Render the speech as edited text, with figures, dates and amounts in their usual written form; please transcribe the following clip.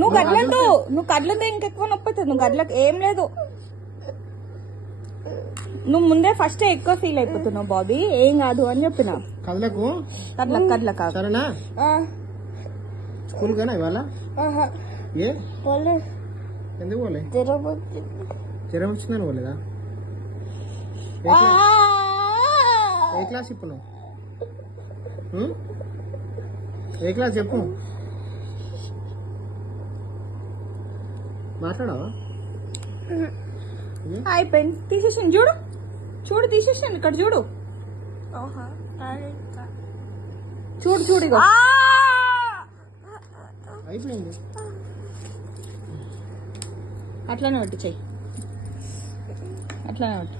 నువ్వు గడ్లతో ఇంకెక్కువ నొప్పి అవుతుంది. నువ్వు గడ్లకు ఏం లేదు. నువ్వు ముందే ఫస్ట్ ఎక్కువ ఫీల్ అయిపోతున్నావు బాబీ. ఏం కాదు అని చెప్పిన. కడ్లకు సరేనా? స్కూల్ కానా ఇవాళ? ఎందుకు పోలే? జ్వరం వచ్చిందని పోలేదా? ఏ క్లాస్ ఇప్పుడు? ఏ క్లాస్ చెప్పు. మాట్లాడవా? అయిపోయింది. తీసేసాను. చూడు తీసేసాను. ఇక్కడ చూడు ఇగో అయిపోయింది. అట్లానే పట్టు చెయ్యి. అట్లానే పట్టు.